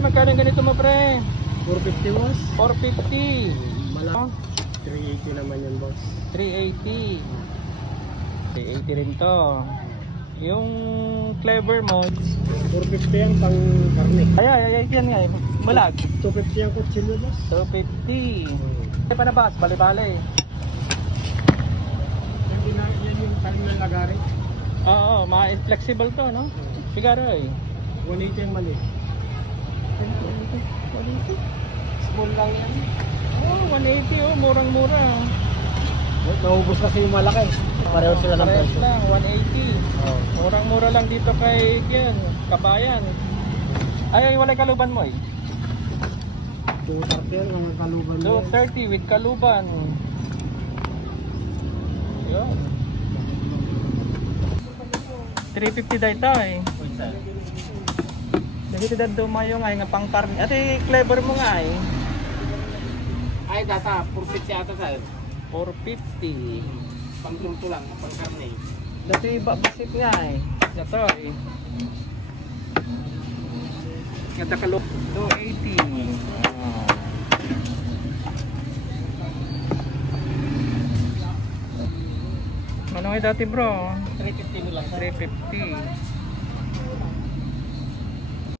magkano ganito mo pre? 450 boss. 450. Malaki. 380 naman yan boss. 380. 380 rin to. Yung clever mo 450 yan pang karne. ay yan nga eh. Malag 250 yung kutsilyo boss. 250. Ay panabas, bali-bali. Yan yung talim ng lagari. Oo, flexible to, no? Sigaro eh. 180 yung mali. 180. Small lang yan. Oh, 180 oh, murang-mura. Naubos kasi yung malaki. Pareho sila ng Parehas presyo. lang, 180. Oh. Murang-mura lang dito kay yan, Kabayan. Ay, wala kaluban mo eh. 230 yan, mga kaluban mo. 230 with kaluban. Yun. 350 dito eh. Dito dito dumayo nga nga pang karne. Ate, clever mo nga eh. Ay, data. 450 ata sa'yo. 450. Pang luto lang, pang karne. Dito iba basit nga eh. Ito eh. Ito kalo 280. Ano nga dati bro? 350 mo lang. 350.